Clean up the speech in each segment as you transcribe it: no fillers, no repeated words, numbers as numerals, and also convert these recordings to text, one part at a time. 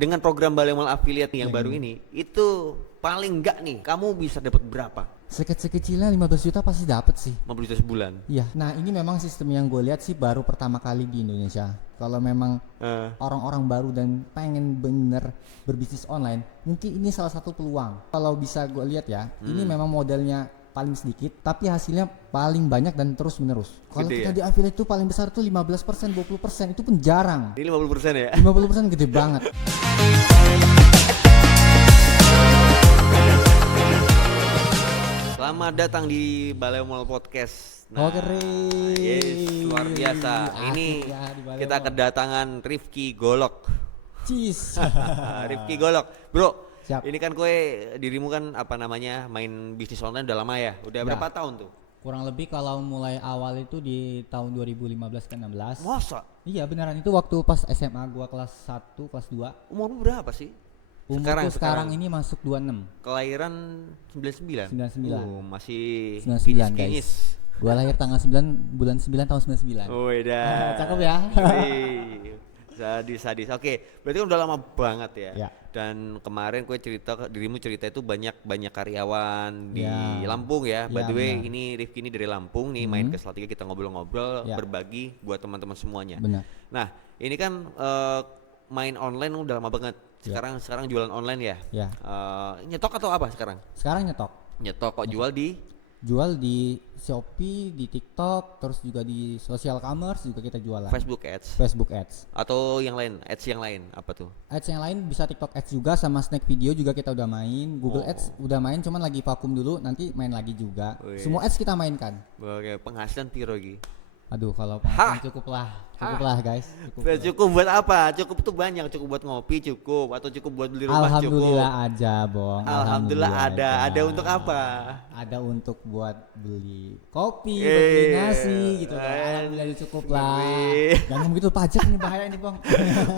dengan program Balai Mall Affiliate yang baru ini, itu paling enggak nih kamu bisa dapat berapa? Sekecil-kecilnya 15 juta pasti dapat sih. 50 juta sebulan. Iya. Nah ini memang sistem yang gue lihat sih baru pertama kali di Indonesia. Kalau memang orang-orang baru dan pengen bener berbisnis online, mungkin ini salah satu peluang. Kalau bisa gue lihat ya, ini memang modalnya paling sedikit, tapi hasilnya paling banyak dan terus menerus. Kalau kita di affiliate itu paling besar tuh 15%, 20%, itu pun jarang. Ini 50% ya? 50% gede banget. Selamat datang di Balai Mall Podcast. Oke, Riz. Yes, luar biasa. Ini Akhirnya di Balai kita Mall. kedatangan Rifki Golok. Cheese. Rifki Golok, bro. Siap. Ini kan kue dirimu kan apa namanya main bisnis online udah lama ya? Udah berapa tahun tuh? Kurang lebih kalau mulai awal itu di tahun 2015 ke 16. Masa? Iya beneran, itu waktu pas SMA gua kelas 1, kelas 2. Umurmu berapa sih? Umurku sekarang ini masuk 26. Kelahiran 99. 99. Masih 99 kinyis-kinyis. guys. Gua lahir tanggal 9 bulan 9 tahun 99. Oh, dah. Cakep ya. Sadis. Oke, berarti kan udah lama banget ya. Ya. Dan kemarin dirimu cerita itu banyak karyawan di Ya. Lampung ya. By Ya, the way, benar. ini Rifki ini dari Lampung nih, main ke Salatiga, kita ngobrol-ngobrol, Ya. berbagi buat teman-teman semuanya. Benar. Nah, ini kan main online udah lama banget. Sekarang jualan online ya. Ya. Nyetok atau apa sekarang? Sekarang nyetok. Nyetok kok jual di Jual di Shopee, di TikTok, terus juga di social commerce juga kita jualan. Facebook Ads Facebook Ads. atau yang lain, ads yang lain apa tuh? Ads yang lain bisa TikTok Ads juga, sama Snack Video juga kita udah main. Google Ads udah main, cuman lagi vakum dulu, nanti main lagi juga. Wih. Semua ads kita mainkan. Oke, penghasilan piro Gi? Aduh, kalau penghasilan cukup lah guys. Cukup buat apa? Cukup tuh banyak, cukup buat ngopi cukup, atau cukup buat beli rumah Alhamdulillah cukup. aja, Bong. Alhamdulillah ada. aja. Ada untuk apa? Ada untuk buat beli kopi, buat beli nasi gitu kan. Eh. Alhamdulillah cukup lah. Wih. Jangan begitu, pajak nih bahaya ini, Bang.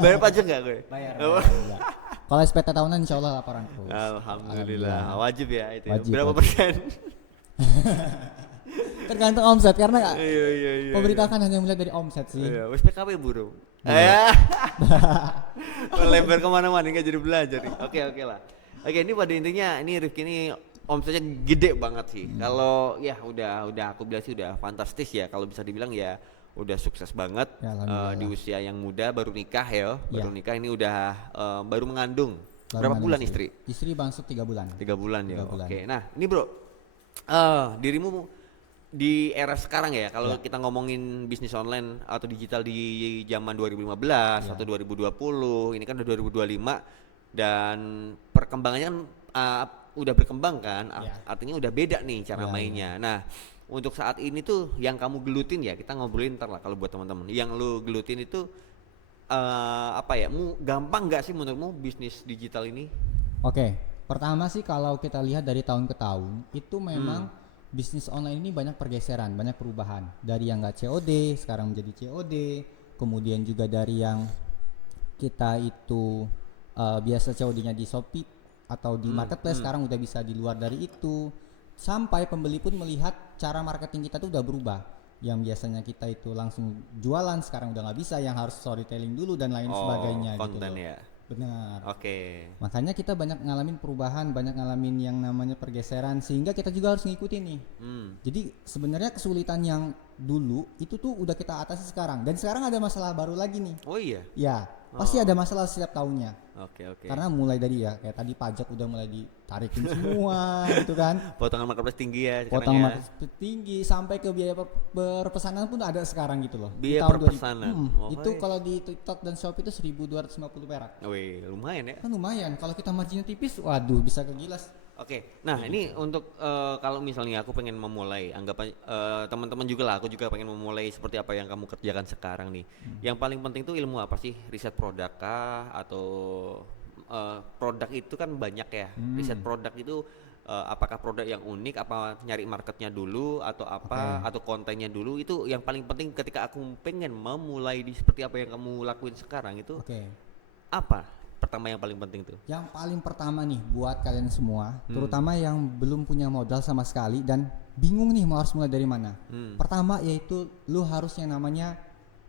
Bayar pajak nggak gue? Bayar. Oh. Alhamdulillah. Kalau SPT tahunan insya Allah laporan terus. Alhamdulillah. Wajib ya itu. Wajib, Berapa wajib. persen? Tergantung omset, karena Iya. pemerintah kan hanya melihat dari omset sih. Iya, wes PKW buru. Lebar kemana-mana nggak jadi belajar nih. Oke lah. Oke, ini pada intinya ini Rifki ini omsetnya gede banget sih. Kalau ya udah aku bilang sih udah fantastis ya. Kalau bisa dibilang ya udah sukses banget Ya, alhamdulillah. di usia yang muda, baru nikah ya. Baru Ya. nikah ini udah baru mengandung. Baru Berapa mengandung bulan istri? Istri bangsut 3 bulan. 3 bulan ya. 3 bulan. Oke. Nah, ini bro, dirimu di era sekarang ya, kalau kita ngomongin bisnis online atau digital di zaman 2015 atau 2020, ini kan udah 2025 dan perkembangannya kan udah berkembang kan, artinya udah beda nih cara mainnya. Nah, untuk saat ini tuh yang kamu gelutin ya, kita ngobrolin ntar lah kalau buat teman-teman. Yang lu gelutin itu apa ya? Gampang nggak sih menurutmu bisnis digital ini? Oke, pertama sih kalau kita lihat dari tahun ke tahun itu memang bisnis online ini banyak pergeseran, banyak perubahan. Dari yang nggak COD sekarang menjadi COD, kemudian juga dari yang kita itu biasa COD-nya di Shopee atau di marketplace, sekarang udah bisa di luar dari itu. Sampai pembeli pun melihat cara marketing kita tuh udah berubah. Yang biasanya kita itu langsung jualan sekarang udah nggak bisa, yang harus storytelling dulu dan lain sebagainya gitu Konten loh. ya. Benar. Oke. Makanya kita banyak ngalamin perubahan, banyak ngalamin yang namanya pergeseran, sehingga kita juga harus ngikutin nih. Jadi sebenarnya kesulitan yang dulu itu tuh udah kita atasi sekarang, dan sekarang ada masalah baru lagi nih. Oh iya. Ya, pasti ada masalah setiap tahunnya. Oke. Karena mulai dari ya kayak tadi pajak udah mulai ditarikin semua gitu kan. Potongan marketplace tinggi ya sekarang Potong ya. marketplace tinggi sampai ke biaya berpesanan pun ada sekarang gitu loh. Di Biaya tahun 2000. perpesanan. Itu kalau di TikTok dan Shopee itu 1.250 perak. Wih, lumayan ya. Kan lumayan, kalau kita marginnya tipis, waduh bisa kegilas. Oke, nah ini untuk kalau misalnya aku pengen memulai, anggap teman-teman juga lah, aku juga pengen memulai seperti apa yang kamu kerjakan sekarang nih. Yang paling penting tuh ilmu apa sih? Riset produk kah? Atau produk itu kan banyak ya. Riset produk itu apakah produk yang unik, apa nyari marketnya dulu, atau apa, atau kontennya dulu. Itu yang paling penting ketika aku pengen memulai di seperti apa yang kamu lakuin sekarang itu. Apa? Pertama yang paling penting tuh? Yang paling pertama nih buat kalian semua, terutama yang belum punya modal sama sekali dan bingung nih mau harus mulai dari mana. Pertama yaitu lu harus yang namanya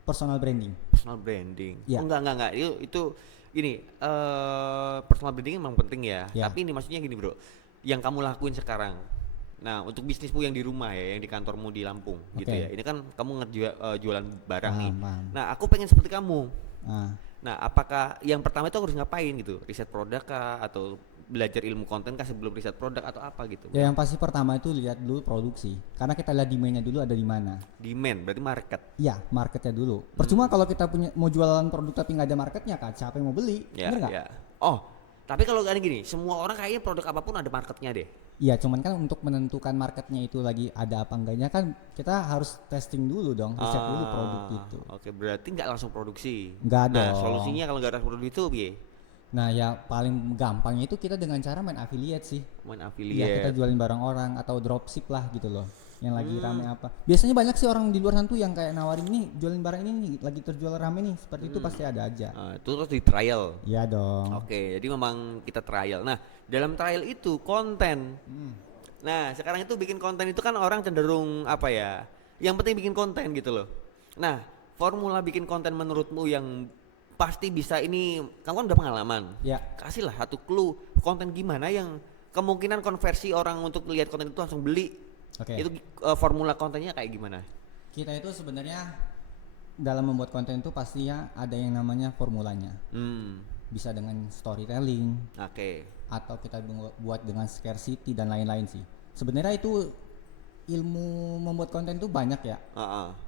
personal branding. Personal branding. Ya. Oh, enggak. Itu Ini personal branding memang penting ya. Ya. Tapi ini maksudnya gini bro, yang kamu lakuin sekarang. Nah untuk bisnismu yang di rumah ya, yang di kantormu di Lampung gitu Oke. ya. Ini kan kamu jualan barang nih. Paham. Nah aku pengen seperti kamu. Ah. Nah apakah yang pertama itu harus ngapain gitu? Riset produk kah atau belajar ilmu konten kah sebelum riset produk atau apa gitu? Ya yang pasti pertama itu lihat dulu produksi. Karena kita lihat demand-nya dulu ada di mana. Demand berarti market. Iya, marketnya dulu. Percuma kalau kita punya mau jualan produk tapi nggak ada marketnya kan, siapa yang mau beli? Ya, Bener nggak? ya. Oh, tapi kalau ada gini, semua orang kayaknya produk apapun ada marketnya deh. Iya, cuman kan untuk menentukan marketnya itu lagi ada apa enggaknya kan kita harus testing dulu dong, riset dulu produk itu. Oke, berarti nggak langsung produksi. Nggak Nah, dong. solusinya kalau nggak ada produk itu piye? Nah ya paling gampangnya itu kita dengan cara main affiliate sih. Main Iya kita affiliate. jualin barang orang atau dropship lah gitu loh. Yang lagi rame apa. Biasanya banyak sih orang di luar sana tuh yang kayak nawarin nih jualin barang ini nih lagi terjual rame nih. Seperti itu pasti ada aja. Itu terus di trial. Iya dong. Oke, jadi memang kita trial. Nah, dalam trial itu konten. Nah, sekarang itu bikin konten itu kan orang cenderung apa ya? Yang penting bikin konten gitu loh. Nah, formula bikin konten menurutmu yang pasti bisa ini, kamu kan udah pengalaman. Ya. Kasihlah satu clue konten gimana yang kemungkinan konversi orang untuk lihat konten itu langsung beli. Oke. Itu formula kontennya kayak gimana? Kita itu sebenarnya dalam membuat konten itu pastinya ada yang namanya formulanya. Bisa dengan storytelling Oke. atau kita buat dengan scarcity dan lain-lain sih. Sebenarnya itu ilmu membuat konten tuh banyak ya.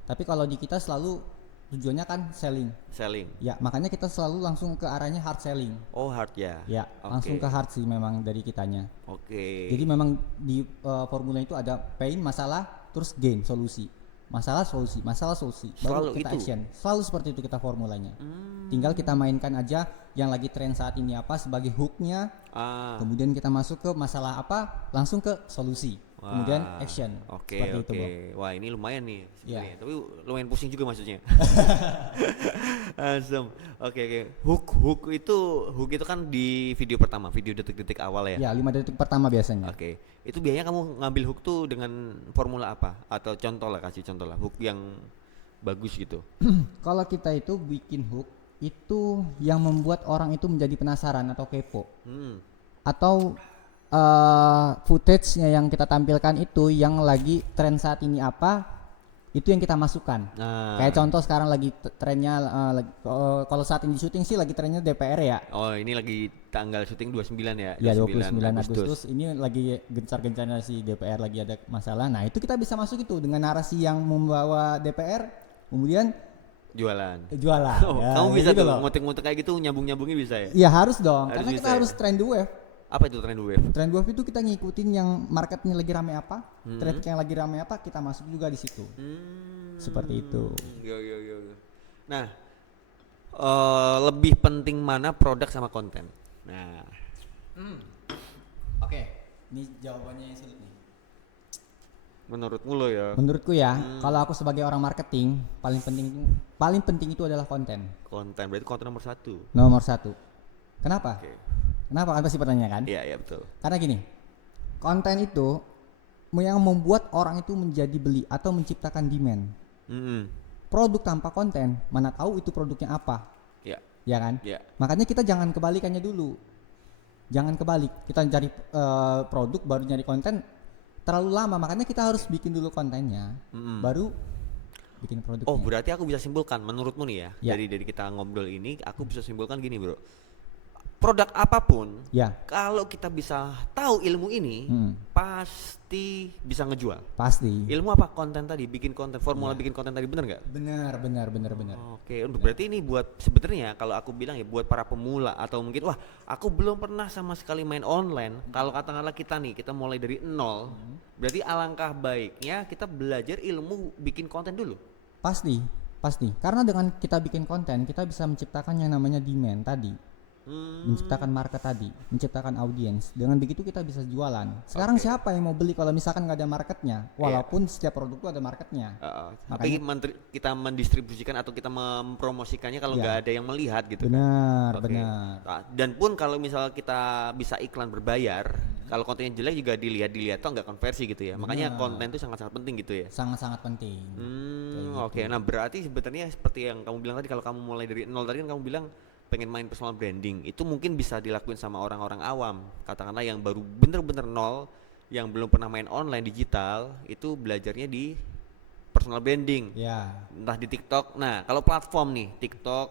Tapi kalau di kita selalu tujuannya kan selling. Selling. Ya, makanya kita selalu langsung ke arahnya hard selling. Oh, hard ya. Ya, Oke. langsung ke hard sih memang dari kitanya. Oke. Jadi memang di formula itu ada pain, masalah, terus gain, solusi. Masalah, solusi, baru Selalu kita itu? action. Selalu seperti itu kita formulanya. Tinggal kita mainkan aja yang lagi tren saat ini apa sebagai hooknya. Kemudian kita masuk ke masalah apa, langsung ke solusi. Kemudian Wah, action. Oke, Seperti oke. itu, Bro. Wah, ini lumayan nih Iya. sebenarnya. Tapi lumayan pusing juga maksudnya. Asem. Oke, oke. Hook itu kan di video pertama, video detik-detik awal ya. Ya, 5 detik pertama biasanya. Oke. Itu biasanya kamu ngambil hook tuh dengan formula apa? Atau contoh lah, kasih contoh lah hook yang bagus gitu. Kalau kita itu bikin hook itu yang membuat orang itu menjadi penasaran atau kepo. Atau footage-nya yang kita tampilkan itu yang lagi tren saat ini apa, itu yang kita masukkan. Nah. Kayak contoh sekarang lagi trennya kalau saat ini syuting sih lagi trennya DPR ya. Oh, ini lagi tanggal syuting 29 ya. Ya 29 Agustus ini lagi gencar-gencarnya si DPR lagi ada masalah. Nah, itu kita bisa masuk itu dengan narasi yang membawa DPR kemudian Jualan. jualan. Oh, Ya, kamu bisa gitu tuh loh. ngutik-ngutik kayak gitu nyambung-nyambungin bisa ya? Iya harus dong, Harus karena bisa kita ya? harus trend the wave. Apa itu trend wave? Trend wave itu kita ngikutin yang marketnya lagi rame apa, traffic yang lagi rame apa, kita masuk juga di situ. Seperti itu. Yo. Nah, lebih penting mana produk sama konten? Nah, Oke, ini jawabannya yang sulit nih. menurutmu lo ya? Menurutku ya, kalau aku sebagai orang marketing, paling penting itu adalah konten. Konten berarti konten nomor satu. Nomor satu. Kenapa? Oke. Kenapa? Kan pasti pertanyaan kan? Iya betul. Karena gini, konten itu yang membuat orang itu menjadi beli atau menciptakan demand. Produk tanpa konten, mana tahu itu produknya apa, Ya. ya kan? Ya. Makanya kita jangan kebalikannya dulu. Jangan kebalik, kita cari produk baru nyari konten terlalu lama. Makanya kita harus bikin dulu kontennya, baru bikin produknya. Oh berarti aku bisa simpulkan, menurutmu nih Ya. ya, dari kita ngobrol ini, aku bisa simpulkan gini bro. Produk apapun, Ya, kalau kita bisa tahu ilmu ini, pasti bisa ngejual. pasti. Ilmu apa? Konten tadi, bikin konten, formula bikin konten tadi, bener nggak? Benar. Oke, berarti ini buat sebenarnya kalau aku bilang ya buat para pemula atau mungkin wah aku belum pernah sama sekali main online. Kalau katakanlah kita nih kita mulai dari nol, berarti alangkah baiknya kita belajar ilmu bikin konten dulu. Pasti. Karena dengan kita bikin konten, kita bisa menciptakan yang namanya demand tadi. Menciptakan market tadi, menciptakan audiens. Dengan begitu kita bisa jualan. Sekarang siapa yang mau beli kalau misalkan nggak ada marketnya? Walaupun setiap produk itu ada marketnya. Tapi kita mendistribusikan atau kita mempromosikannya kalau nggak ada yang melihat gitu. Benar. Nah, dan pun kalau misal kita bisa iklan berbayar, kalau kontennya jelek juga dilihat tuh nggak konversi gitu ya. Makanya konten itu sangat-sangat penting gitu ya. Sangat-sangat penting. Oke. Nah berarti sebenarnya seperti yang kamu bilang tadi, kalau kamu mulai dari nol tadi kan kamu bilang pengen main personal branding itu mungkin bisa dilakuin sama orang-orang awam, katakanlah yang baru bener-bener nol, yang belum pernah main online digital, itu belajarnya di personal branding, Ya. entah di TikTok. Nah, kalau platform nih, TikTok,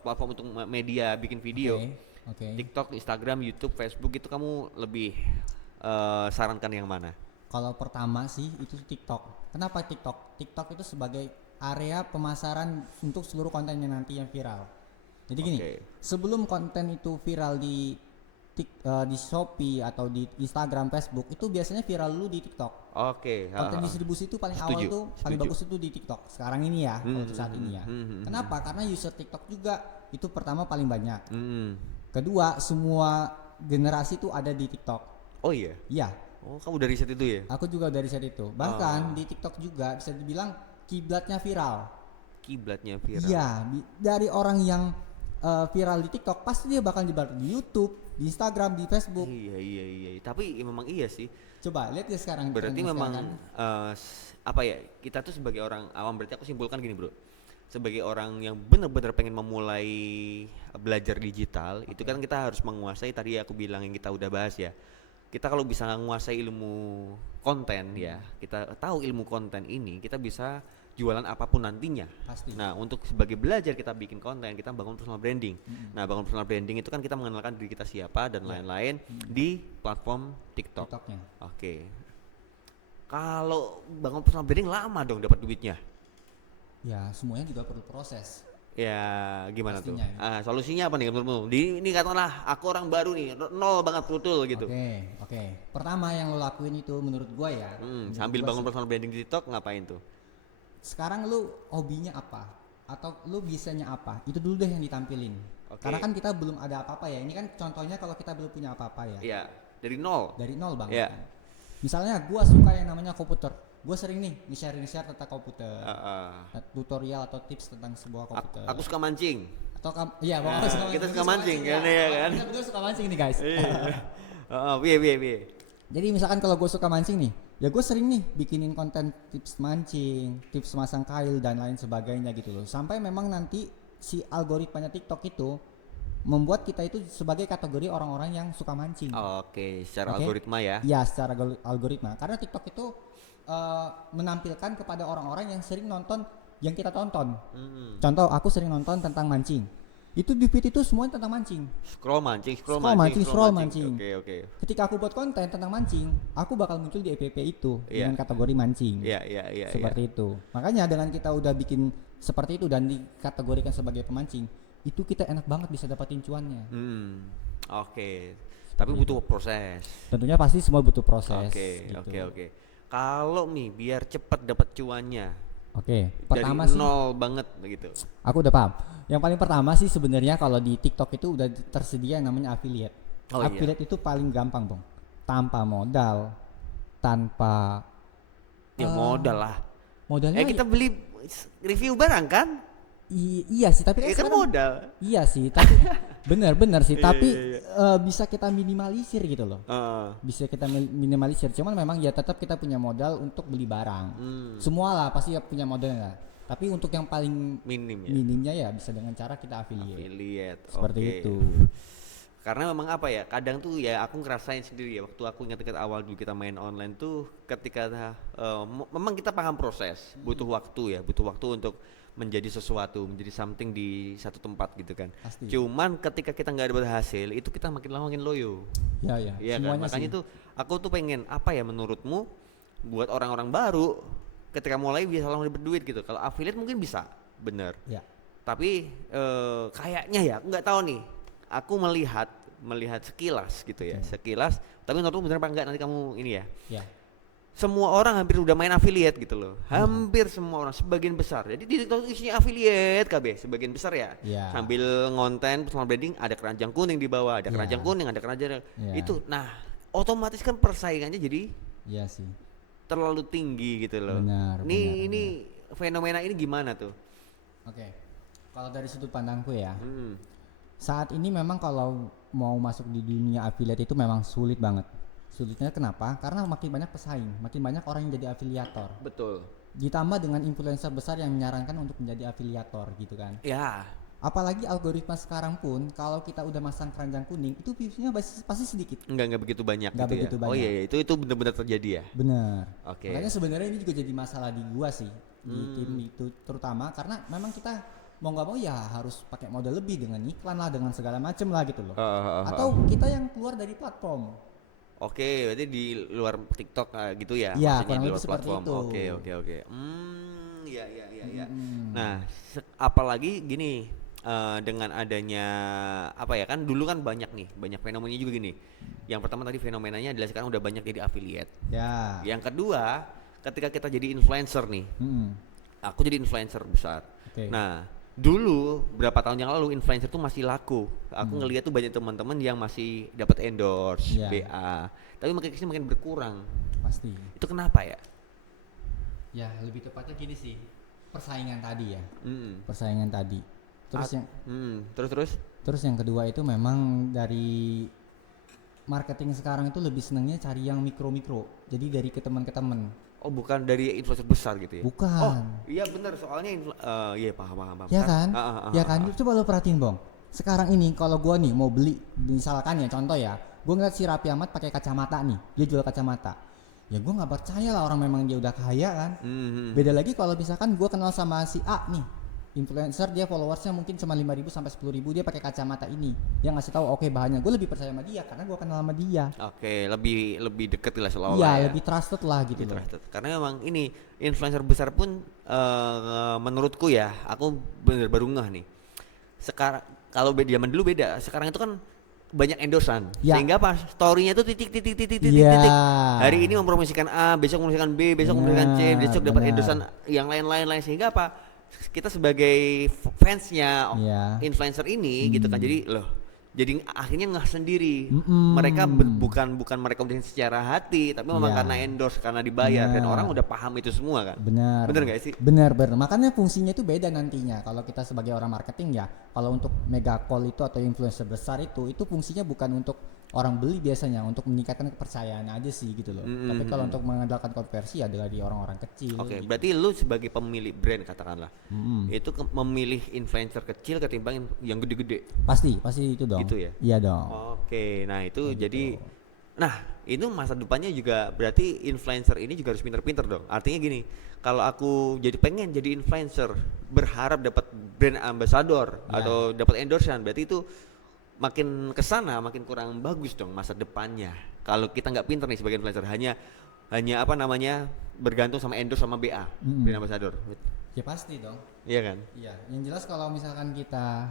platform untuk media bikin video, Oke. Oke. TikTok, Instagram, YouTube, Facebook, itu kamu lebih sarankan yang mana? Kalau pertama sih itu TikTok. Kenapa TikTok? TikTok itu sebagai area pemasaran untuk seluruh konten yang nanti yang viral. Jadi gini, Oke. sebelum konten itu viral di di Shopee atau di Instagram, Facebook, itu biasanya viral dulu di TikTok. Oke. Konten distribusi itu paling awal Setuju, tuh paling setuju. bagus itu di TikTok. Sekarang ini ya, untuk saat ini ya. Kenapa? Karena user TikTok juga itu pertama paling banyak. Hmm. Kedua, semua generasi tuh ada di TikTok. Oh iya. Iya, Oh, kamu dari riset itu ya? aku juga dari saat itu. Bahkan di TikTok juga bisa dibilang kiblatnya viral. Kiblatnya viral. Iya, dari orang yang viral di TikTok pasti dia bakal nyebar di YouTube, di Instagram, di Facebook. Iya. Tapi memang iya sih. Coba lihat ya sekarang. Berarti trennya memang sekarang apa ya? Kita tuh sebagai orang awam, berarti aku simpulkan gini, Bro. Sebagai orang yang benar-benar pengen memulai belajar digital, itu kan kita harus menguasai tadi aku bilang yang kita udah bahas ya. Kita kalau bisa menguasai ilmu konten ya, kita tahu ilmu konten ini, kita bisa jualan apapun nantinya. Pasti. Nah, untuk sebagai belajar kita bikin konten, kita bangun personal branding. Nah, bangun personal branding itu kan kita mengenalkan diri kita siapa dan lain-lain di platform TikTok. TikToknya. Oke. Kalau bangun personal branding lama dong dapat duitnya. Ya, semuanya juga perlu proses. Ya, gimana Pastinya tuh? ya. Solusinya apa nih menurutmu? Ini katakanlah aku orang baru nih, nol banget betul gitu. Oke. Pertama yang lo lakuin itu menurut gua ya. menurut Sambil gua bangun sih, personal branding di TikTok ngapain tuh? sekarang lu hobinya apa? Atau lu bisanya apa? Itu dulu deh yang ditampilin. Oke. Karena kan kita belum ada apa-apa ya. Ini kan contohnya kalau kita belum punya apa-apa ya. Iya, dari nol. Dari nol banget. Iya. Misalnya gua suka yang namanya komputer. Gua sering nih nge-share tentang komputer. Tutorial atau tips tentang sebuah komputer. Aku suka mancing. Atau iya, pokoknya suka kita mancing. suka mancing kan ya kan? Kita berdua suka mancing nih, guys. Iya. Jadi misalkan kalau gue suka mancing nih, ya gue sering nih bikinin konten tips mancing, tips masang kail dan lain sebagainya gitu loh. Sampai memang nanti si algoritmanya TikTok itu membuat kita itu sebagai kategori orang-orang yang suka mancing. Oke, secara Oke. algoritma ya. Ya, secara algoritma. Karena TikTok itu menampilkan kepada orang-orang yang sering nonton yang kita tonton. Contoh, aku sering nonton tentang mancing. Itu di feed itu semuanya tentang mancing. Scroll mancing. Scroll mancing. Oke. Ketika aku buat konten tentang mancing, aku bakal muncul di EPP itu Iya. dengan kategori mancing. Iya. Seperti itu. Makanya dengan kita udah bikin seperti itu dan dikategorikan sebagai pemancing, itu kita enak banget bisa dapatin cuannya. Oke. Tapi butuh proses. Tentunya pasti semua butuh proses. Oke. gitu. Kalau nih biar cepat dapat cuannya Oke. dari Pertama sih nol banget begitu. aku udah paham. Yang paling pertama sih sebenarnya kalau di TikTok itu udah tersedia yang namanya affiliate. Oh, iya. Affiliate itu paling gampang, Bang. Tanpa modal, tanpa Ya modal lah. modalnya. Kita beli review barang kan? Iya sih, tapi Kan sekarang modal. iya sih, tapi benar sih, Iya, tapi iya. bisa kita minimalisir gitu loh. Bisa kita minimalisir. Cuman memang ya tetap kita punya modal untuk beli barang. Semua lah pasti ya punya modalnya. Tapi untuk yang paling Minim ya. minimnya ya bisa dengan cara kita affiliate. Affiliate. Seperti Oke. itu. Karena memang apa ya, kadang tuh ya aku ngerasain sendiri ya, waktu aku ingat-ingat awal dulu kita main online tuh ketika memang kita paham proses, butuh waktu ya, butuh waktu untuk menjadi sesuatu, menjadi something di satu tempat gitu kan. Pasti. Cuman ketika kita nggak dapat hasil, itu kita makin lama makin loyo. Ya, Iya kan? semuanya Makanya sih. tuh aku tuh pengen apa ya menurutmu buat orang-orang baru ketika mulai bisa langsung dapat duit gitu. Kalau affiliate mungkin bisa, bener. Ya. Tapi kayaknya ya, aku nggak tahu nih. Aku melihat sekilas gitu ya, sekilas. Tapi menurutmu bener apa enggak nanti kamu ini ya? Ya. Semua orang hampir udah main affiliate gitu loh. Hampir semua orang, sebagian besar. Jadi di TikTok isinya affiliate KB, sebagian besar ya. Ya. Sambil ngonten personal branding, ada keranjang kuning di bawah, ada Ya. keranjang kuning, ada keranjang Ya. itu. Nah, otomatis kan persaingannya jadi Iya sih. terlalu tinggi gitu loh. Benar, Ini fenomena ini gimana tuh? Oke. Kalau dari sudut pandangku ya, Hmm. saat ini memang kalau mau masuk di dunia affiliate itu memang sulit banget. Sulitnya kenapa? Karena makin banyak pesaing, makin banyak orang yang jadi afiliator. Betul. Ditambah dengan influencer besar yang menyarankan untuk menjadi afiliator gitu kan. Ya. Apalagi algoritma sekarang pun kalau kita udah masang keranjang kuning itu views-nya pasti sedikit. Nggak begitu banyak Nggak gitu begitu ya. Oh banyak. iya, itu benar-benar terjadi ya. Bener. Oke. Makanya sebenarnya ini juga jadi masalah di gua sih di tim itu, terutama karena memang kita mau nggak mau ya harus pakai modal lebih dengan iklan lah, dengan segala macem lah gitu loh. Atau kita yang keluar dari platform. Oke, berarti di luar TikTok gitu ya? Iya, Maksudnya kurang di lebih luar seperti platform. itu. Oke. Iya. Nah, apalagi gini, dengan adanya apa ya, kan dulu kan banyak fenomenanya juga gini. Yang pertama tadi fenomenanya adalah sekarang udah banyak jadi affiliate. Ya. Yang kedua, ketika kita jadi influencer nih, aku jadi influencer besar. Oke. Nah, dulu berapa tahun yang lalu influencer tuh masih laku. Aku ngeliat tuh banyak teman-teman yang masih dapat endorse, BA. Tapi makin kesini makin berkurang. Pasti. Itu kenapa ya? Ya lebih tepatnya gini sih, persaingan tadi ya. Persaingan tadi. Terus yang kedua itu memang dari marketing sekarang itu lebih senangnya cari yang mikro. Jadi dari ke teman. Oh, bukan dari influencer besar gitu ya? Bukan. Oh iya benar, soalnya iya paham. Ya kan? Ya kan? Coba lo perhatiin Bong. Sekarang ini kalau gua nih mau beli, misalkan ya contoh ya, gua ngeliat si Raffi Ahmad pakai kacamata nih, dia jual kacamata. Ya gua nggak percaya lah, orang memang dia udah kaya kan. Beda lagi kalau misalkan gua kenal sama si A nih, influencer, dia followersnya mungkin cuma 5.000 sampai 10.000, dia pakai kacamata ini, dia ngasih tahu oke bahannya, gue lebih percaya sama dia karena gue kenal sama dia. Oke, lebih deket lah seolah-olah iya, ya. lebih trusted lah gitu loh. Karena memang ini influencer besar pun menurutku ya, aku bener baru ngeh nih. Sekarang kalau zaman dulu beda, sekarang itu kan banyak endorsan, sehingga pas story-nya itu titik. Hari ini mempromosikan A, besok mempromosikan B, besok mempromosikan C, besok dapat endorsan yang lain-lain, sehingga apa? Kita sebagai fansnya influencer ini gitu kan, jadi akhirnya ngeh sendiri. Mereka bukan mereka udah secara hati, tapi memang karena endorse, karena dibayar, dan orang udah paham itu semua kan. Bener nggak sih? Bener. Makanya fungsinya itu beda nantinya. Kalau kita sebagai orang marketing ya, kalau untuk mega call itu atau influencer besar itu fungsinya bukan untuk orang beli, biasanya untuk meningkatkan kepercayaan aja sih gitu loh. Tapi kalau untuk mengandalkan konversi adalah di orang-orang kecil. Oke, gitu. berarti lu sebagai pemilik brand katakanlah, itu memilih influencer kecil ketimbang yang gede-gede. Pasti itu dong. Gitu ya? Iya dong. Oke, nah itu Kayak jadi, gitu. nah itu masa depannya juga berarti influencer ini juga harus pinter-pinter dong. Artinya gini, kalau aku pengen jadi influencer, berharap dapat brand ambassador atau dapat endorsement, berarti itu makin kesana makin kurang bagus dong masa depannya. Kalau kita nggak pinter nih sebagai influencer, hanya apa namanya bergantung sama endorse sama BA, brand ambassador. Ya pasti dong. Iya kan? Iya. Yang jelas kalau misalkan kita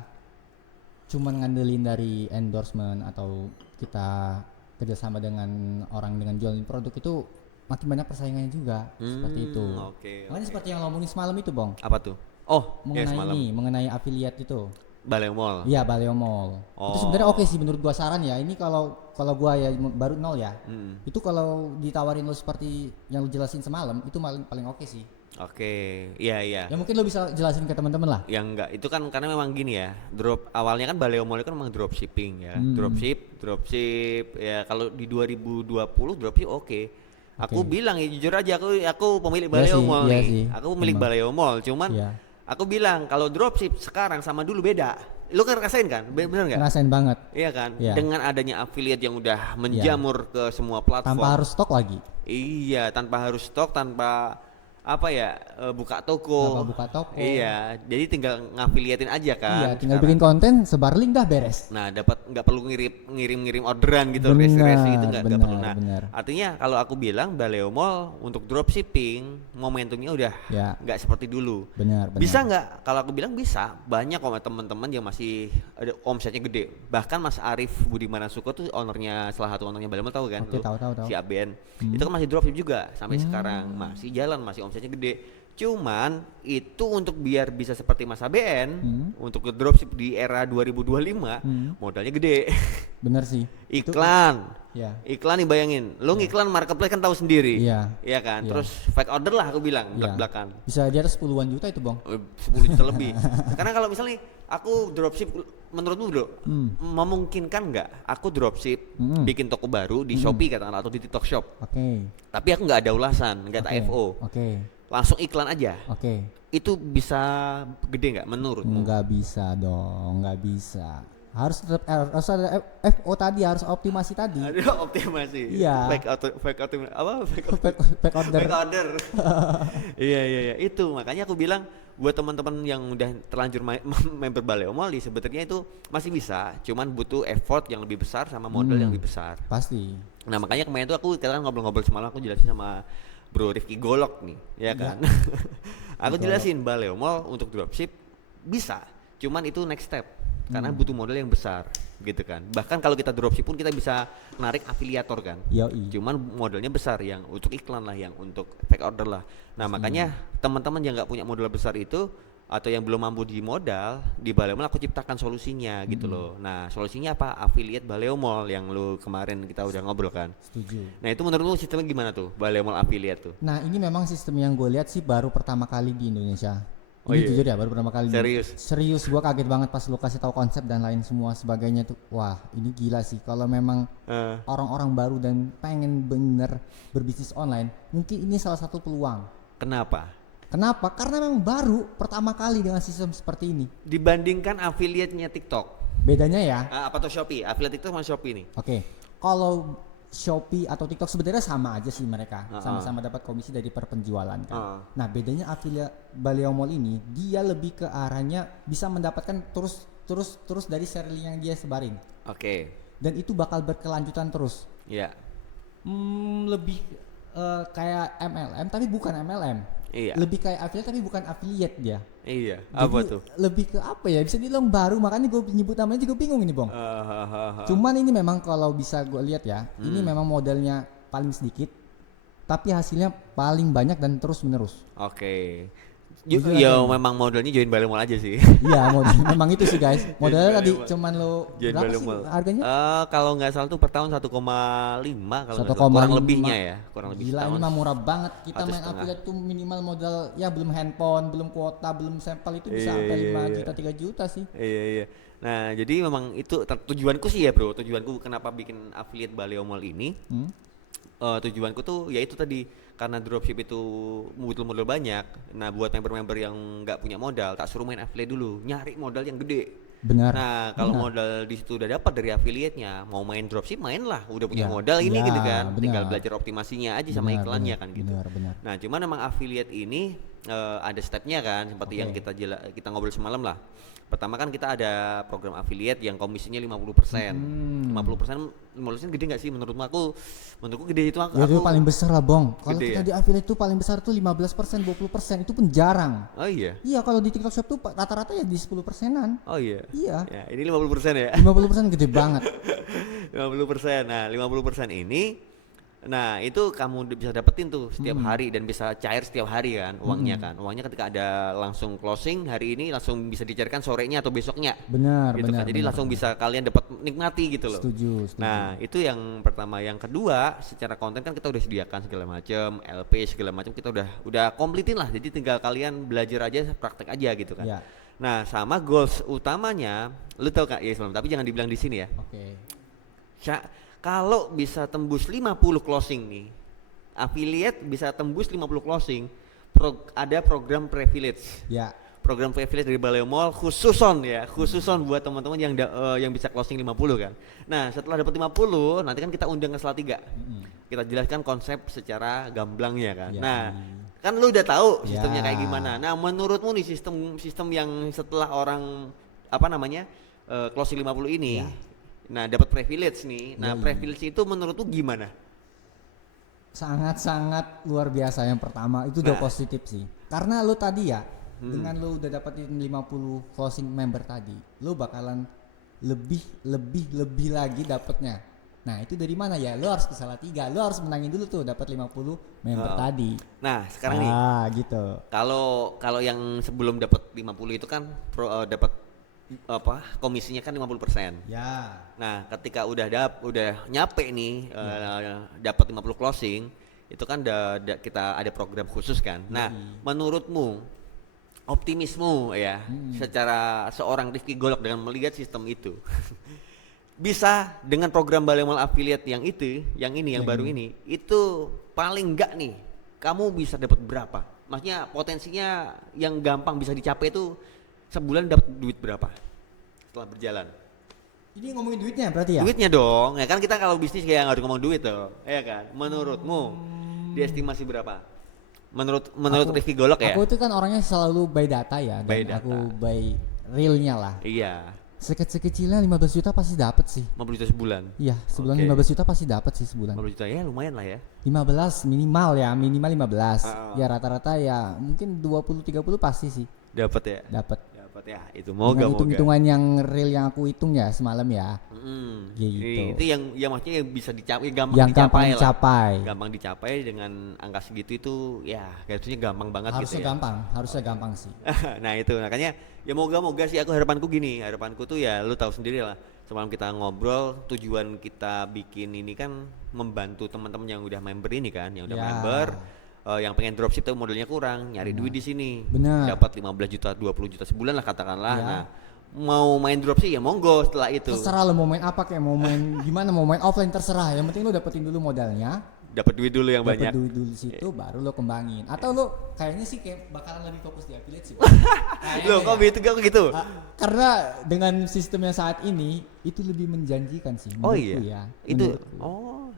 cuman ngandelin dari endorsement atau kita kerjasama dengan orang dengan jualin produk, itu makin banyak persaingannya juga. Seperti itu. Makanya seperti yang lo ngomongin semalam itu, Bang. Apa tuh? Oh, mengenai affiliate itu. Baleo Mall. Iya, Baleo Mall. Itu sebenarnya oke sih menurut gua, saran ya. Ini kalau gua ya baru nol ya. Itu kalau ditawarin lo seperti yang lo jelasin semalam, itu paling oke sih. Oke, iya. Ya mungkin lo bisa jelasin ke teman-teman lah. Yang enggak, itu kan karena memang gini ya. Awalnya kan Baleo Mall itu kan memang dropshipping ya. Dropship ya, kalau di 2020 dropship oke. Aku bilang ya jujur aja, aku pemilik Baleo Mall nih. Aku pemilik Baleo Mall, cuman aku bilang kalau dropship sekarang sama dulu beda. Lu kan rasain kan? Bener nggak? Rasain banget. Iya kan? Dengan adanya affiliate yang udah menjamur ke semua platform. Tanpa harus stok lagi. Iya, tanpa harus stok, tanpa buka toko. Tanpa buka toko. Iya, jadi tinggal ngafiliatin aja kan. Iya, tinggal bikin konten, sebar link dah beres. Nah, nggak perlu ngirim orderan gitu, resi itu nggak perlu. Nah, artinya kalau aku bilang Baleo Mall untuk dropshipping momentumnya udah nggak seperti dulu. Benar. Bisa nggak? Kalau aku bilang bisa. Banyak kok teman-teman yang masih ada omsetnya gede. Bahkan Mas Arif Budiman Suko tuh salah satu ownernya Baleo Mall, tahu kan? Tahu. Si ABN. Itu kan masih dropship juga sampai sekarang, masih jalan, masih omsetnya gede. Cuman itu untuk biar bisa seperti Mas ABN, untuk dropship di era 2025, modalnya gede. Bener sih. Iklan. Iklan nih, bayangin. Lu ngiklan marketplace kan tahu sendiri. Iya kan? Terus fake order lah aku bilang, belak-belakan. Bisa di atas puluhan juta itu, Bang. 10 juta lebih. Karena kalau misalnya aku dropship, menurutmu Bro, memungkinkan nggak aku dropship bikin toko baru di Shopee katakanlah atau di TikTok Shop? Tapi aku nggak ada ulasan, nggak ada FO. langsung iklan aja. Oke. Itu bisa gede nggak menurutmu? Nggak bisa dong, nggak bisa. Harus tetap harus ada FO tadi, harus optimasi tadi. Ada optimasi. Iya. Fake apa? Back order. Back order. Iya. Itu makanya aku bilang buat teman-teman yang udah terlanjur member Baleo Mall sebetulnya itu masih bisa, cuman butuh effort yang lebih besar sama modal yang lebih besar. Pasti. Nah makanya kemarin tuh aku kan ngobrol-ngobrol semalam, aku jelasin sama Bro Rifki Golok nih, ya kan. Aku jelasin Baleo Mall untuk dropship bisa, cuman itu next step karena butuh modal yang besar gitu kan. Bahkan kalau kita dropship pun kita bisa narik afiliator kan. Yoi. Cuman modalnya besar yang untuk iklan lah, yang untuk fake order lah. Nah makanya teman-teman yang nggak punya modal besar itu atau yang belum mampu di modal di Baleo Mall, aku ciptakan solusinya gitu loh. Nah solusinya apa? Affiliate Baleo Mall yang lu kemarin kita udah ngobrol kan. Setuju. Nah itu menurut lu sistemnya gimana tuh Baleo Mall affiliate tuh? Nah ini memang sistem yang gue lihat sih baru pertama kali di Indonesia. Oh Ini iya? jujur ya, baru pertama kali. Serius? Serius, gue kaget banget pas lu kasih tahu konsep dan lain semua sebagainya tuh. Wah ini gila sih. Kalau memang orang-orang baru dan pengen bener berbisnis online, mungkin ini salah satu peluang. Kenapa? Kenapa? Karena memang baru pertama kali dengan sistem seperti ini. Dibandingkan affiliate-nya TikTok. Bedanya ya, Apa tuh Shopee? Affiliate TikTok sama Shopee nih. oke. Kalau Shopee atau TikTok sebenarnya sama aja sih mereka, sama-sama dapat komisi dari perpenjualan kan. Nah bedanya affiliate Baleo Mall ini, dia lebih ke arahnya bisa mendapatkan terus dari sharing yang dia sebarin. Oke. Dan itu bakal berkelanjutan terus. Iya. Lebih kayak MLM tapi bukan MLM. Iya. Lebih kayak affiliate tapi bukan affiliate dia. Iya. Jadi Apa tuh? lebih ke apa ya? Bisa dibilang baru, makanya gue nyebut namanya juga bingung ini, Bong. Cuman ini memang kalau bisa gue lihat ya, ini memang modalnya paling sedikit, tapi hasilnya paling banyak dan terus menerus. Oke. Jujur Ya aja. memang modalnya join Baleo Mall aja sih. Iya, memang itu sih guys. Modalnya tadi Baleo Mall. cuman lo Join berapa Baleo sih Mall. harganya? Kalau nggak salah tuh per tahun 1,5 kalau nggak 1,5. salah. Kurang lebihnya ya, kurang lebih Gila, setahun. ini mah murah banget. Kita Atau main setengah. affiliate tuh minimal modal ya belum handphone, belum kuota, belum sampel itu bisa sampai 5 juta 3 juta sih. Iya. Nah, jadi memang itu tujuanku sih ya, Bro. Tujuanku kenapa bikin affiliate Baleo Mall ini? Tujuanku tuh ya itu tadi, karena dropship itu butuh modal banyak. Nah, buat member-member yang nggak punya modal, tak suruh main affiliate dulu, nyari modal yang gede. Benar. Nah, kalau modal di situ udah dapat dari affiliate-nya, mau main dropship main lah, udah punya Ya, modal ini ya, gitu kan. Tinggal benar. belajar optimasinya aja sama iklannya kan gitu. Benar. Nah, cuman memang affiliate ini ada stepnya kan, seperti yang kita ngobrol semalam lah. Pertama kan kita ada program affiliate yang komisinya 50%. 50% gede nggak sih menurutmu? Menurutku gede itu. Ya itu paling besar lah, Bong. Kalau Gede kita ya? di affiliate tuh paling besar tuh 15%, 20%, itu pun jarang. Oh iya. Iya, kalau di TikTok Shop tuh rata-rata ya di 10%-an. Oh iya. Iya. Ya, ini 50% ya. 50% gede banget. 50%. Nah, 50% ini itu kamu bisa dapetin tuh setiap hari dan bisa cair setiap hari kan uangnya kan. Uangnya ketika ada langsung closing hari ini langsung bisa dicairkan sorenya atau besoknya. Benar, Gitu kan. Jadi langsung bisa kalian dapat nikmati gitu loh. Setuju. Nah, itu yang pertama. Yang kedua, secara konten kan kita udah sediakan segala macam, LP segala macam kita udah komplitin lah. Jadi tinggal kalian belajar aja, praktek aja gitu kan. Ya. Nah, sama goals utamanya, lu tahu Kak, ya sebelum, tapi jangan dibilang di sini ya. Oke. Kalau bisa tembus 50 closing nih, affiliate bisa tembus 50 closing, ada program privilege. Ya. Program privilege dari Baleo Mall khususon buat teman-teman yang bisa closing 50 kan. Nah, setelah dapat 50, nanti kan kita undang ke Salatiga. Kita jelaskan konsep secara gamblangnya kan. Ya. Nah, kan lu udah tahu sistemnya Ya. kayak gimana. Nah, menurutmu nih sistem yang setelah orang closing 50 ini, Ya. nah dapat privilege nih. Nah, Ya. privilege itu menurutmu gimana? Sangat luar biasa. Yang pertama itu udah Nah. positif sih. Karena lu tadi ya, dengan lu udah dapetin 50 closing member tadi, lu bakalan lebih lagi dapetnya. Nah, itu dari mana ya? Lu harus ke Salatiga, lu harus menangin dulu tuh dapat 50 member tadi. Nah, sekarang nih, Gitu. kalau yang sebelum dapat 50 itu kan dapat komisinya kan 50%. Ya. Nah, ketika udah nyampe nih dapat 50 closing, itu kan kita ada program khusus kan. Nah, menurutmu optimismu ya secara seorang Rifki Golok dengan melihat sistem itu bisa dengan program Baleo Mall affiliate yang baru ini itu paling enggak nih kamu bisa dapat berapa maksudnya potensinya yang gampang bisa dicapai itu sebulan dapat duit berapa setelah berjalan? Ini ngomongin duitnya berarti ya? Duitnya dong, ya kan kita kalau bisnis kayak nggak harus ngomong duit tuh, ya kan? Menurutmu diestimasi berapa? Menurut Rifki Golok ya? Aku itu kan orangnya selalu by data ya, dan By data. aku by realnya lah. Iya, Sekecil-kecilnya 15 juta pasti dapat sih. 50 juta sebulan. Iya, sebulan Oke. 15 juta pasti dapat sih sebulan. 50 juta ya lumayan lah ya. 15 minimal ya, minimal 15. Ah. Ya rata-rata ya mungkin 20 30 pasti sih Dapat ya. dapat. Dapat ya. Itu Dengan moga. hitung-hitungan yang real yang aku hitung ya semalam ya. Gitu. Itu yang maksudnya yang bisa dicapai, gampang Yang gampang dicapai lah. dicapai. Gampang dicapai dengan angka segitu itu ya kayaknya gampang banget Harusnya gitu ya. harusnya gampang sih. Nah itu makanya ya moga sih, aku harapanku tuh ya lu tahu sendiri lah, semalam kita ngobrol tujuan kita bikin ini kan membantu teman-teman yang udah member ini kan, yang udah Ya. member, yang pengen dropship tapi modalnya kurang, nyari duit di sini, Benar. dapat 15 juta 20 juta sebulan lah katakanlah. Ya. Nah mau main dropship ya monggo setelah itu Terserah lo mau main apa, kayak mau main gimana, mau main offline terserah. Yang penting lo dapetin dulu modalnya, dapat duit dulu yang dapet banyak. duit dulu di situ, baru lo kembangin. Atau lo kayaknya sih kayak bakalan lebih fokus di affiliate sih. Loh kok gitu? Karena dengan sistem yang saat ini itu lebih menjanjikan sih. Oh menurutku iya, ya, itu menurutku.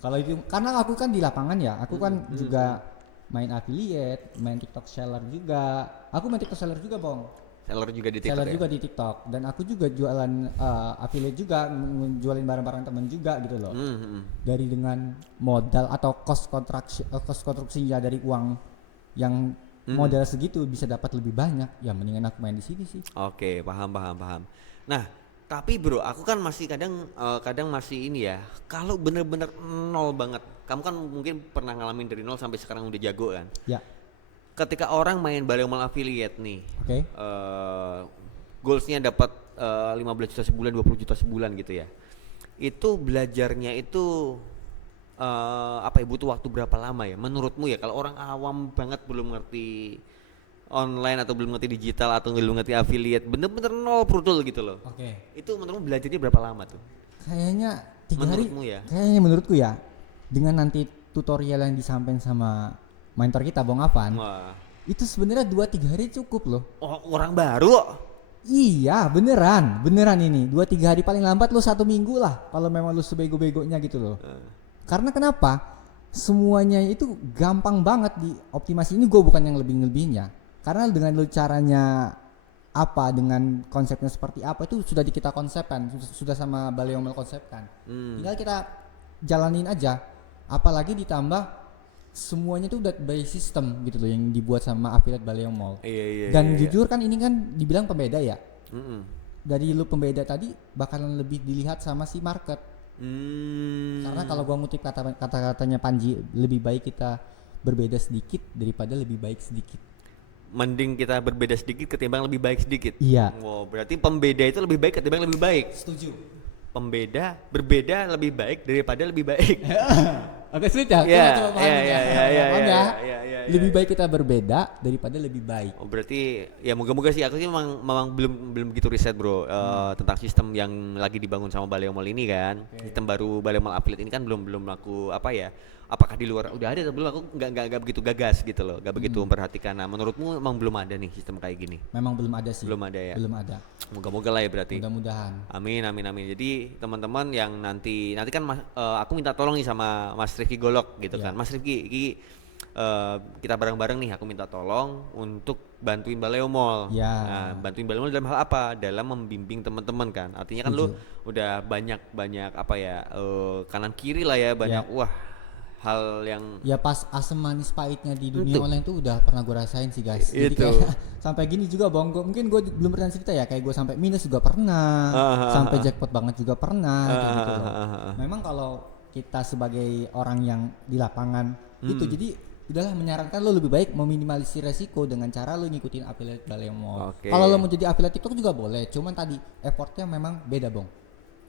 Kalau itu karena aku kan di lapangan ya, aku kan juga main affiliate, main TikTok seller juga. Aku main TikTok seller juga, Bong. Seller juga di TikTok Seller ya? juga di TikTok, dan aku juga jualan affiliate juga, jualin barang-barang temen juga gitu loh. Dari dengan modal atau cost konstruksinya dari uang yang modal segitu bisa dapat lebih banyak, ya mendingan aku main di sini sih. Oke, paham. Nah, tapi bro, aku kan masih kadang masih ini ya. Kalau bener-bener nol banget, kamu kan mungkin pernah ngalamin dari nol sampai sekarang udah jago kan. Ya, Ketika orang main Baliomal affiliate nih, oke. goalsnya dapat 15 juta sebulan, 20 juta sebulan gitu ya. Itu belajarnya itu butuh waktu berapa lama ya? Menurutmu ya, kalau orang awam banget belum ngerti online atau belum ngerti digital atau belum ngerti affiliate, bener-bener nol brutal gitu loh. Oke. Itu menurutmu belajarnya berapa lama tuh? Kayaknya 3 hari. Menurutmu ya? Kayaknya menurutku ya, dengan nanti tutorial yang disampaikan sama mentor kita Bang Afan, Wah, itu sebenarnya 2-3 hari cukup loh. orang baru. Iya, beneran ini 2-3 hari, paling lambat lu 1 minggu lah kalau memang lu sebego-begonya gitu loh. Karena kenapa? Semuanya itu gampang banget dioptimasi. Ini gue bukan yang lebih-lebihnya. Karena dengan lu caranya apa, dengan konsepnya seperti apa, itu sudah kita konsepkan, sudah sama Baliomal konsepkan. Tinggal kita jalanin aja. Apalagi ditambah semuanya itu udah by system gitu loh yang dibuat sama affiliate Baliomal. Iya. Dan jujur kan ini kan dibilang pembeda ya. Mm-mm. Dari lu pembeda tadi bakalan lebih dilihat sama si market. Karena kalau gua ngutip kata-katanya Panji, lebih baik kita berbeda sedikit daripada lebih baik sedikit. Mending kita berbeda sedikit ketimbang lebih baik sedikit. Iya. Wow, berarti pembeda itu lebih baik ketimbang lebih baik. Setuju. Berbeda lebih baik daripada lebih baik. Agak sulit ya. Iya, Coba pahami iya, ya. iya, Paham iya, ya? iya, iya, Lebih iya. baik kita berbeda daripada lebih baik. Oh, berarti ya moga-moga sih, aku sih memang belum begitu riset bro, tentang sistem yang lagi dibangun sama Baliomal ini kan. Sistem baru Baliomal affiliate ini kan belum aku apakah di luar udah ada atau belum, aku nggak begitu gagas gitu loh, nggak begitu memperhatikan. Nah menurutmu emang belum ada nih sistem kayak gini? Memang belum ada sih. Belum ada ya? Belum ada. Moga-moga lah ya berarti. Mudah-mudahan. Amin. Jadi teman-teman yang nanti kan aku minta tolong nih sama Mas Rifki Golok gitu kan. Mas Rifki, kita bareng-bareng nih, aku minta tolong untuk bantuin Baliomal. Ya. Nah, bantuin Baliomal dalam hal apa? Dalam membimbing teman-teman kan. Artinya kan lu udah banyak apa ya, kanan kiri lah ya, banyak wah hal yang Ya pas asam manis pahitnya di dunia Itu. online tuh udah pernah gue rasain sih guys. Jadi Itu. kayak sampai gini juga Bang, mungkin gue belum pernah cerita ya, kayak gue sampai minus juga pernah, sampai jackpot banget juga pernah, kayak gitu loh. Memang kalau kita sebagai orang yang di lapangan itu, jadi udahlah menyarankan lo lebih baik meminimalisir resiko dengan cara lo ngikutin affiliate Baliomal. Oke. Kalau lo mau jadi affiliate TikTok juga boleh, cuman tadi effortnya memang beda Bang.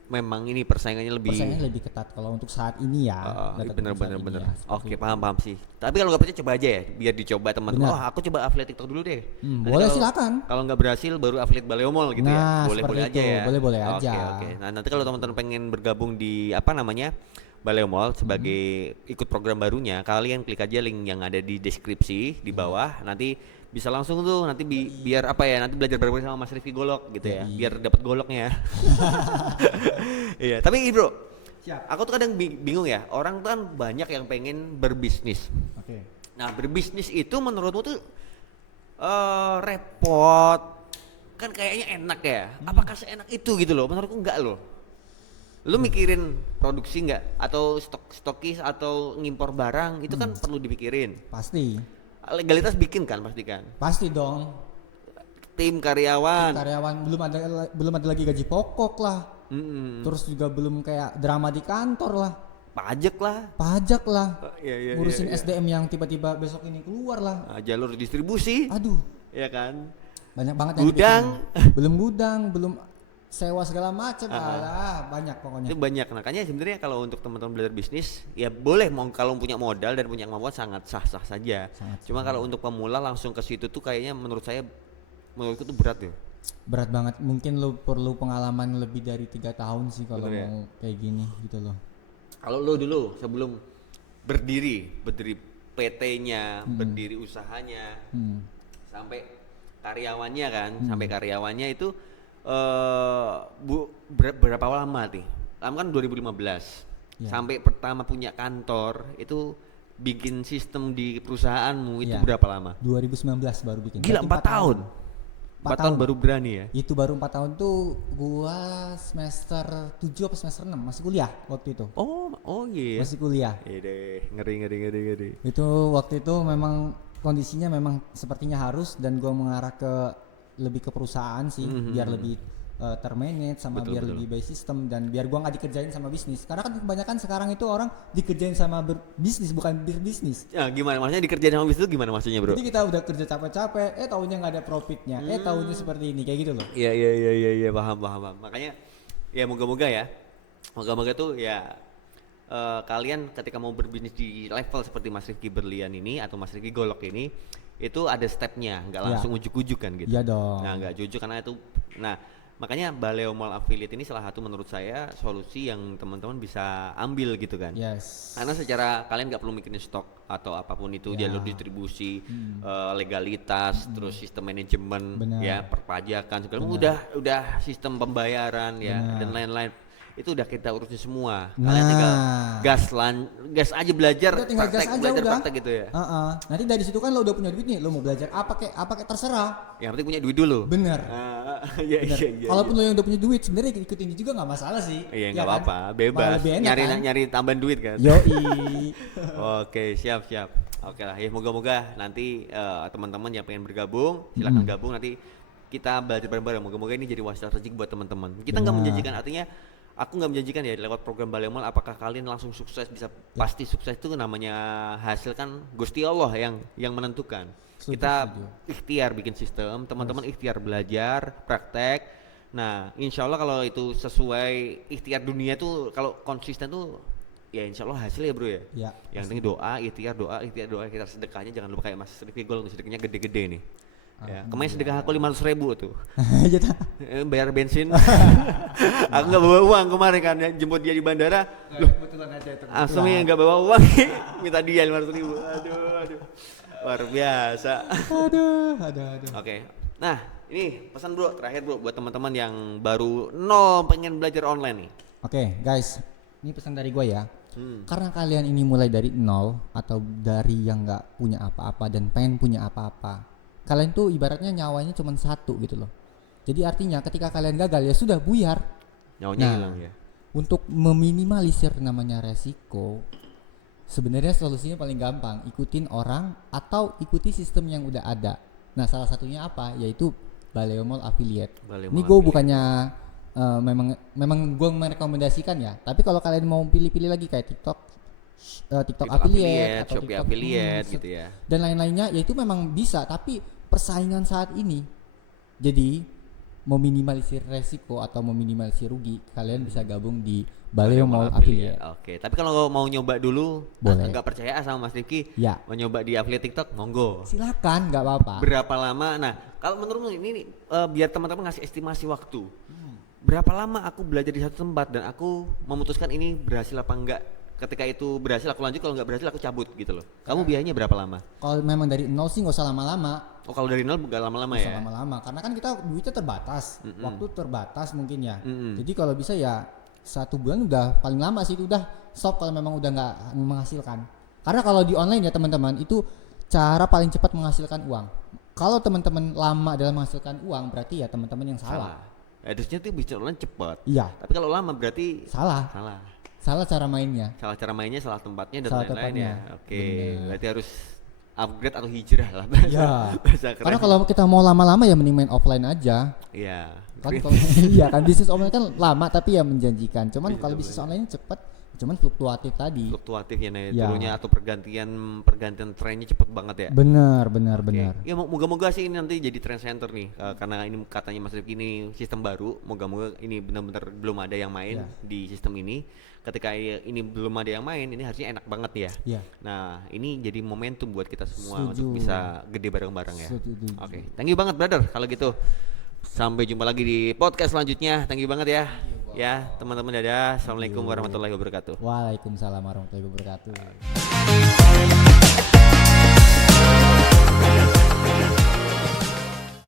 memang ini persaingannya lebih Persaingannya lebih ketat kalau untuk saat ini ya. Data bener untuk saat ini bener. ya, seperti Oke, itu. paham sih. Tapi kalau nggak percaya coba aja ya, biar dicoba teman-teman. Benar. Oh, aku coba affiliate TikTok dulu deh. Nanti Boleh, kalau- silakan. Kalau nggak berhasil baru affiliate Baliomal gitu ya. Nah, Boleh seperti aja itu. ya. Boleh aja. Oke. Nah, nanti kalau teman-teman pengen bergabung di apa namanya? Baleo Mall sebagai ikut program barunya, kalian klik aja link yang ada di deskripsi di bawah, nanti bisa langsung tuh nanti biar apa ya, nanti belajar bareng sama Mas Rifki Golok gitu ya, biar dapat goloknya. Iya, tapi bro, aku tuh kadang bingung ya, orang tuh kan banyak yang pengen berbisnis. Oke. Nah, berbisnis itu menurutmu tuh repot, kan kayaknya enak ya? Apakah seenak itu gitu loh? Menurutku enggak loh. Lu mikirin produksi nggak, atau stokis atau ngimpor barang itu kan perlu dipikirin. Pasti. Legalitas bikin kan pasti kan. Pasti dong. Tim karyawan. Karyawan belum ada lagi gaji pokok lah. Terus juga belum kayak drama di kantor lah. Pajak lah. Pajak lah. Iya, Ngurusin SDM yang tiba-tiba besok ini keluar lah. Nah, jalur distribusi. Aduh. Ya kan. Banyak banget Gudang. Belum gudang, belum sewa segala macam. Banyak pokoknya. Itu banyak. Makanya sebenarnya kalau untuk teman-teman belajar bisnis, ya boleh kalau punya modal dan punya kemampuan sangat sah-sah saja. Cuma kalau untuk pemula langsung ke situ tuh kayaknya menurutku tuh berat ya. Berat banget. Mungkin lu perlu pengalaman lebih dari 3 tahun sih kalau Bener ya? mau kayak gini gitu loh. Kalau lo dulu sebelum berdiri PT-nya, berdiri usahanya, sampai karyawannya kan, sampai karyawannya itu berapa lama nih? Lama kan 2015. Ya. Sampai pertama punya kantor itu bikin sistem di perusahaanmu itu Ya. berapa lama? 2019 baru bikin. Gila, Berarti 4 tahun. 4 tahun baru berani ya? Itu baru 4 tahun tuh gua semester 7 apa semester 6 masih kuliah waktu itu. Oh iya. Masih kuliah. Iya deh, ngeri. Itu waktu itu memang kondisinya memang sepertinya harus, dan gua mengarah ke lebih ke perusahaan sih biar lebih termanage sama Betul, biar betul. lebih by system, dan biar gua nggak dikerjain sama bisnis. Karena kan kebanyakan sekarang itu orang dikerjain sama berbisnis bukan berbisnis. Ya, gimana maksudnya dikerjain sama bisnis itu gimana maksudnya, Bro? Jadi kita udah kerja capek-capek, taunya nggak ada profitnya, taunya seperti ini kayak gitu loh. Iya, paham. Makanya ya moga-moga tuh ya kalian ketika mau berbisnis di level seperti Mas Rifki Berlian ini atau Mas Rifki Golok ini, itu ada stepnya, nggak langsung ujuk-ujuk kan gitu. Iya dong. Nah, nggak ujuk karena itu. Nah, makanya Baleo Mall Affiliate ini salah satu menurut saya solusi yang teman-teman bisa ambil gitu kan. Yes. Karena secara kalian nggak perlu mikirin stok atau apapun itu, Ya. jalur distribusi, legalitas, terus sistem manajemen, Benar. ya perpajakan segala macam, udah sistem pembayaran ya dan lain-lain. Itu udah kita urusin semua. Kalian tinggal gas aja belajar, Udah tinggal gas aja udah. praktek gitu ya. Nanti dari situ kan lo udah punya duit nih, lo mau belajar apa kayak terserah. Yang penting punya duit dulu. Bener. Iya. Kalaupun lo yang udah punya duit, sebenarnya ikut ini juga nggak masalah sih. Iya, ya nggak kan? apa-apa, Malah bebas. lebih enak kan? Nyari tambahan duit kan. Yoi. Oke, siap. Oke lah, ya moga-moga nanti teman-teman yang pengen bergabung, silakan gabung, nanti kita belajar bareng-bareng. Moga-moga ini jadi wadah strategik buat teman-teman. Kita nggak menjanjikan, artinya aku nggak menjanjikan ya lewat program Baleo Mall apakah kalian langsung sukses bisa pasti sukses, itu namanya hasil kan Gusti Allah yang menentukan. Kita ikhtiar bikin sistem, teman-teman ikhtiar belajar, praktek. Nah, insya Allah kalau itu sesuai ikhtiar dunia tuh, kalau konsisten tuh ya insya Allah hasil ya bro ya. Ya. Yang penting ikhtiar doa, kita sedekahnya jangan lupa kayak Mas Rifki Gol, sedekahnya gede-gede nih. Ya, kemarin sedekah aku 500.000 tuh. Gitu. Bayar bensin. Aku nggak bawa uang kemarin kan, jemput dia di bandara. Loh, Kebetulan aja itu. asumnya nggak bawa uang, minta dia 500.000. Aduh. Luar biasa. Aduh. Oke. Nah, ini pesan bro, terakhir bro buat teman-teman yang baru nol pengen belajar online nih. Oke, guys, ini pesan dari gue ya. Karena kalian ini mulai dari nol atau dari yang nggak punya apa-apa dan pengen punya apa-apa, kalian tuh ibaratnya nyawanya cuma satu gitu loh. Jadi artinya ketika kalian gagal ya sudah buyar. Nyawanya hilang ya. Untuk meminimalisir namanya resiko, sebenarnya solusinya paling gampang, ikutin orang atau ikuti sistem yang udah ada. Nah, salah satunya apa? Yaitu Baleo Mall Affiliate. Baleo Ini Mall gue Affiliate. bukannya memang gue merekomendasikan ya, tapi kalau kalian mau pilih-pilih lagi kayak TikTok affiliate atau Shopee TikTok, affiliate gitu ya. dan lain-lainnya, ya itu memang bisa, tapi persaingan saat ini, jadi meminimalisir resiko atau meminimalisir rugi, kalian bisa gabung di Baleo Mall Affiliate. Oke, tapi kalau mau nyoba dulu, Boleh. nggak percaya sama Mas Rifki, Ya. mau nyoba di affiliate TikTok, monggo. Silakan, nggak apa-apa. Berapa lama? Nah, kalau menurutmu ini biar teman-teman ngasih estimasi waktu. Berapa lama aku belajar di satu tempat dan aku memutuskan ini berhasil apa enggak ketika itu berhasil aku lanjut, kalau nggak berhasil aku cabut gitu loh. Kamu biayanya berapa lama? Kalau memang dari nol sih nggak usah lama-lama. Oh kalau dari nol nggak lama-lama Bisa ya? lama-lama karena kan kita duitnya terbatas, waktu terbatas mungkin ya. Mm-mm. Jadi kalau bisa ya 1 bulan udah paling lama sih, itu udah stop kalau memang udah nggak menghasilkan. Karena kalau di online ya teman-teman, itu cara paling cepat menghasilkan uang. Kalau teman-teman lama dalam menghasilkan uang, berarti ya teman-teman yang salah. Harusnya tuh bisnis online cepat. Iya, Tapi kalau lama berarti salah. salah. Salah cara mainnya. Salah cara mainnya, salah tempatnya dan Salah lain-lain ya. tempatnya. Oke, Bener. berarti harus upgrade atau hijrah lah bahasa. Iya. Bahasa keren. Karena kalau kita mau lama-lama ya mending main offline aja. Iya. Kan kalau iya kan bisnis online kan lama tapi ya menjanjikan. Cuman kalau bisnis online cepat, cuman fluktuatif tadi. Fluktuatif ya nih, Ya. turunnya atau pergantian trennya cepet banget ya. Benar, benar, Oke. benar. Ya moga-moga sih ini nanti jadi trend center nih, karena ini katanya Mas Rifki ini sistem baru. Moga-moga ini benar-benar belum ada yang main Ya. di sistem ini. Ketika ini belum ada yang main, ini harusnya enak banget ya. Iya. Nah ini jadi momentum buat kita semua Setuju. untuk bisa gede bareng-bareng ya. Setuju. Oke, thank you banget brother kalau gitu. Sampai jumpa lagi di podcast selanjutnya. Thank you banget ya. Ya teman-teman, dadah. Assalamualaikum warahmatullahi wabarakatuh. Waalaikumsalam warahmatullahi wabarakatuh.